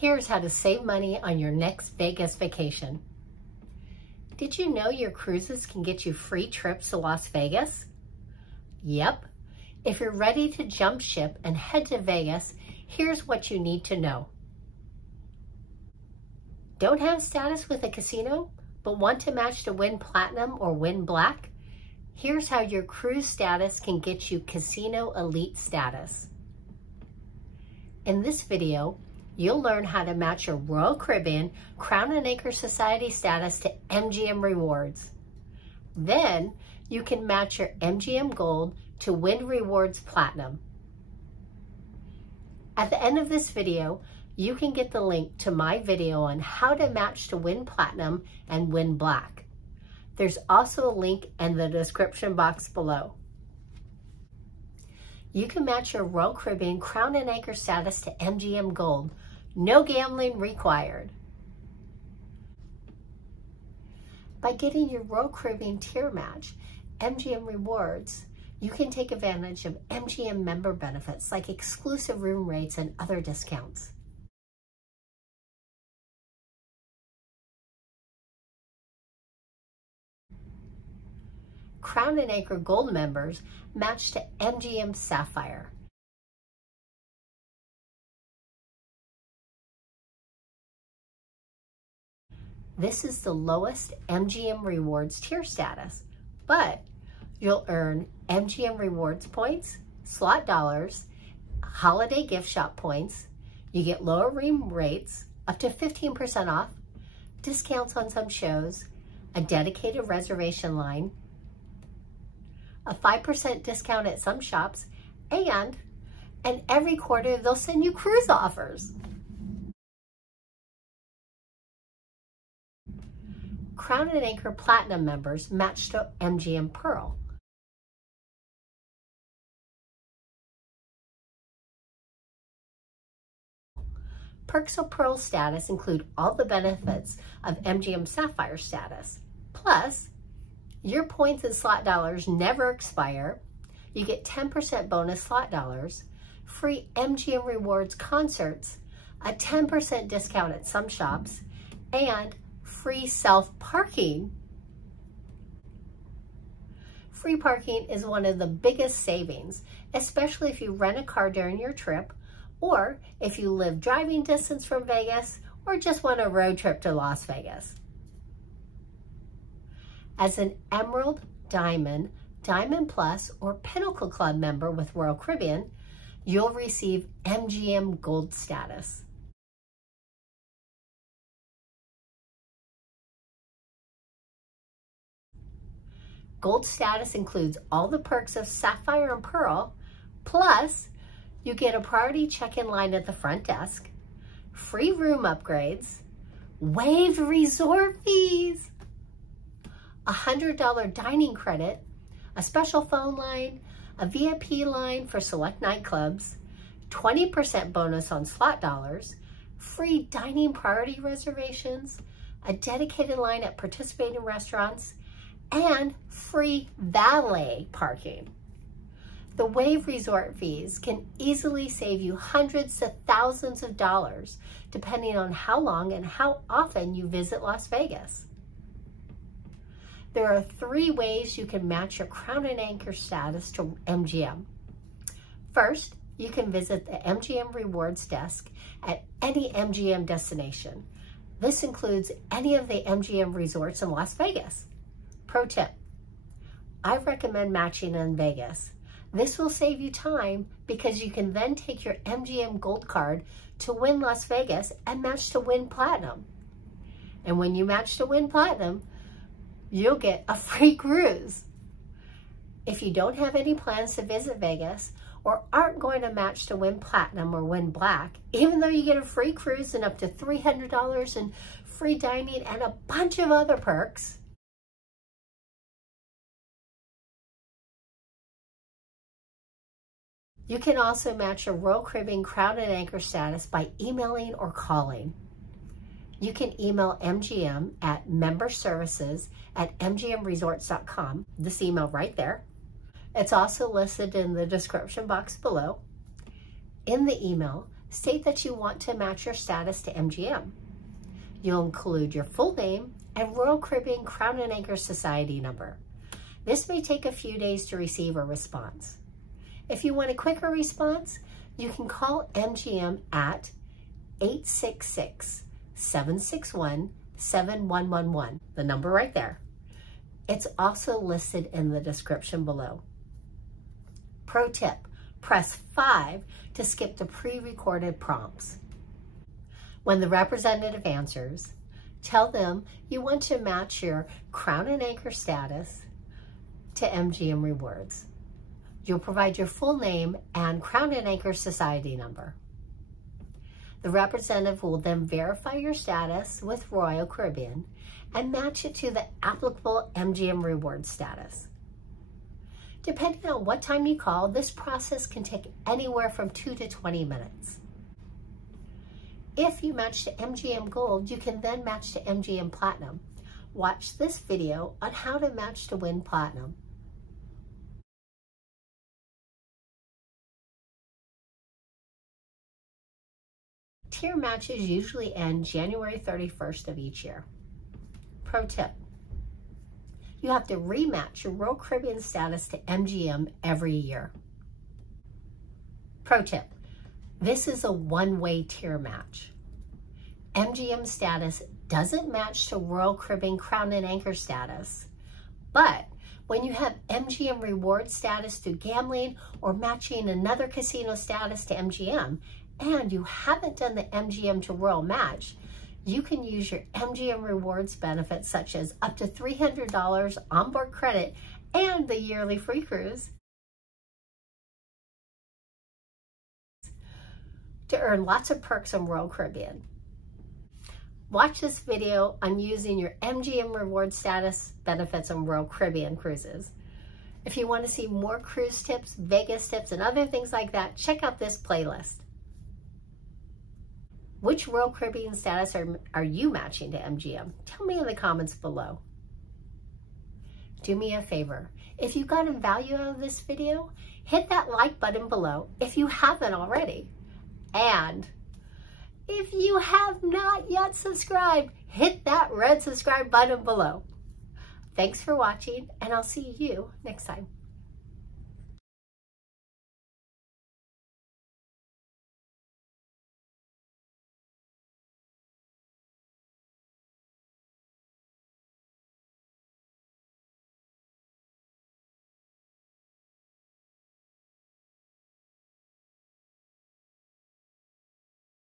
Here's how to save money on your next Vegas vacation. Did you know your cruises can get you free trips to Las Vegas? Yep. If you're ready to jump ship and head to Vegas, here's what you need to know. Don't have status with a casino, but want to match to win platinum or win black? Here's how your cruise status can get you casino elite status. In this video, you'll learn how to match your Royal Caribbean Crown and Anchor Society status to MGM Rewards. Then you can match your MGM Gold to win Rewards Platinum. At the end of this video, you can get the link to my video on how to match to win Platinum and win Black. There's also a link in the description box below. You can match your Royal Caribbean Crown and Anchor status to MGM Gold. No gambling required. By getting your Royal Caribbean tier match, MGM Rewards, you can take advantage of MGM member benefits like exclusive room rates and other discounts. Crown and Anchor Gold members match to MGM Sapphire. This is the lowest MGM Rewards tier status, but you'll earn MGM Rewards points, slot dollars, holiday gift shop points. You get lower room rates, up to 15% off, discounts on some shows, a dedicated reservation line, a 5% discount at some shops, and every quarter they'll send you cruise offers. Crown and Anchor Platinum members match to MGM Pearl. Perks of Pearl status include all the benefits of MGM Sapphire status. Plus, your points and slot dollars never expire. You get 10% bonus slot dollars, free MGM Rewards concerts, a 10% discount at some shops, and free self-parking. Free parking is one of the biggest savings, especially if you rent a car during your trip, or if you live driving distance from Vegas, or just want a road trip to Las Vegas. As an Emerald, Diamond, Diamond Plus, or Pinnacle Club member with Royal Caribbean, you'll receive MGM Gold status. Gold status includes all the perks of Sapphire and Pearl, plus you get a priority check-in line at the front desk, free room upgrades, waived resort fees, a $100 dining credit, a special phone line, a VIP line for select nightclubs, 20% bonus on slot dollars, free dining priority reservations, a dedicated line at participating restaurants, and free valet parking. The Waived resort fees can easily save you hundreds to thousands of dollars depending on how long and how often you visit Las Vegas. There are 3 ways you can match your Crown and Anchor status to MGM. First, you can visit the MGM Rewards desk at any MGM destination. This includes any of the MGM resorts in Las Vegas. Pro tip, I recommend matching in Vegas. This will save you time because you can then take your MGM Gold card to win Las Vegas and match to win Platinum. And when you match to win Platinum, you'll get a free cruise. If you don't have any plans to visit Vegas or aren't going to match to win Platinum or win Black, even though you get a free cruise and up to $300 in free dining and a bunch of other perks, you can also match your Royal Caribbean Crown and Anchor status by emailing or calling. You can email MGM at memberservices@mgmresorts.com, this email right there. It's also listed in the description box below. In the email, state that you want to match your status to MGM. You'll include your full name and Royal Caribbean Crown and Anchor Society number. This may take a few days to receive a response. If you want a quicker response, you can call MGM at 866-761-7111, the number right there. It's also listed in the description below. Pro tip, press 5 to skip the pre-recorded prompts. When the representative answers, tell them you want to match your Crown and Anchor status to MGM Rewards. You'll provide your full name and Crown and Anchor Society number. The representative will then verify your status with Royal Caribbean and match it to the applicable MGM Reward status. Depending on what time you call, this process can take anywhere from 2 to 20 minutes. If you match to MGM Gold, you can then match to MGM Platinum. Watch this video on how to match to win Platinum. Tier matches usually end January 31st of each year. Pro tip, you have to rematch your Royal Caribbean status to MGM every year. Pro tip, this is a one-way tier match. MGM status doesn't match to Royal Caribbean Crown and Anchor status, but when you have MGM Reward status through gambling or matching another casino status to MGM, and you haven't done the MGM to Royal match, you can use your MGM Rewards benefits such as up to $300 onboard credit and the yearly free cruise to earn lots of perks on Royal Caribbean. Watch this video on using your MGM Reward status benefits on Royal Caribbean cruises. If you want to see more cruise tips, Vegas tips, and other things like that, check out this playlist. Which Royal Caribbean status are you matching to MGM? Tell me in the comments below. Do me a favor. If you got value out of this video, hit that like button below if you haven't already. And if you have not yet subscribed, hit that red subscribe button below. Thanks for watching, and I'll see you next time.